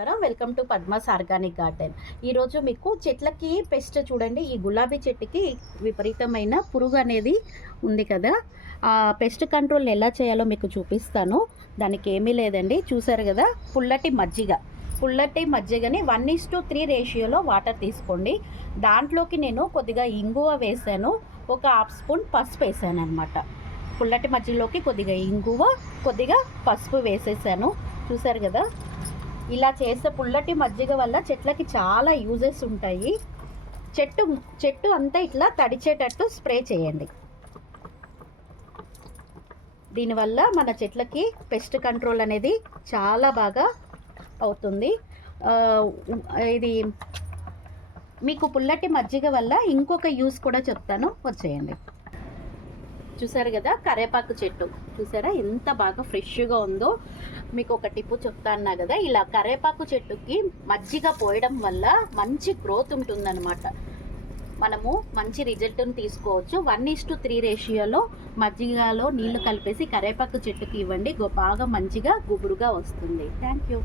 నమస్కారం. Welcome to Padma's organic garden. ఈరోజు మీకు చెట్లకి పెస్ట్ చూడండి. ఈ గులాబీ చెట్టుకి విపరీతమైన పురుగు అనేది ఉంది కదా. ఆ పెస్ట్ కంట్రోల్ ఎలా చేయాలో మీకు చూపిస్తాను. దానికి ఏమీ లేదండి, చూసారు కదా, పుల్లటి మజ్జిగని 1:3 రేషియోలో వాటర్ తీసుకోండి. దాంట్లోకి నేను కొద్దిగా ఇంగువ వేసాను, ఒక హాఫ్ స్పూన్ పసుపు వేసాను అనమాట. పుల్లటి మజ్జిగలోకి కొద్దిగా ఇంగువ, కొద్దిగా పసుపు వేసేసాను. చూసారు కదా, ఇలా చేస్తే పుల్లటి మజ్జిగ వల్ల చెట్లకి చాలా యూజెస్ ఉంటాయి. చెట్టు అంతా ఇట్లా తడిచేటట్టు స్ప్రే చేయండి. దీనివల్ల మన చెట్లకి పెస్ట్ కంట్రోల్ అనేది చాలా బాగా అవుతుంది. ఇది మీకు పుల్లటి మజ్జిగ వల్ల ఇంకొక యూజ్ కూడా చెప్తాను, వచ్చేయండి. చూసారు కదా, కరేపాకు చెట్టు చూసారా ఎంత బాగా ఫ్రెష్గా ఉందో. మీకు ఒక టిప్పు చెప్తా అన్నా కదా, ఇలా కరేపాకు చెట్టుకి మజ్జిగ పోయడం వల్ల మంచి గ్రోత్ ఉంటుందన్నమాట. మనము మంచి రిజల్ట్ని తీసుకోవచ్చు. 1:3 రేషియోలో మజ్జిగలో నీళ్లు కలిపేసి కరేపాకు చెట్టుకి ఇవ్వండి, బాగా మంచిగా గుబురుగా వస్తుంది. Thank you.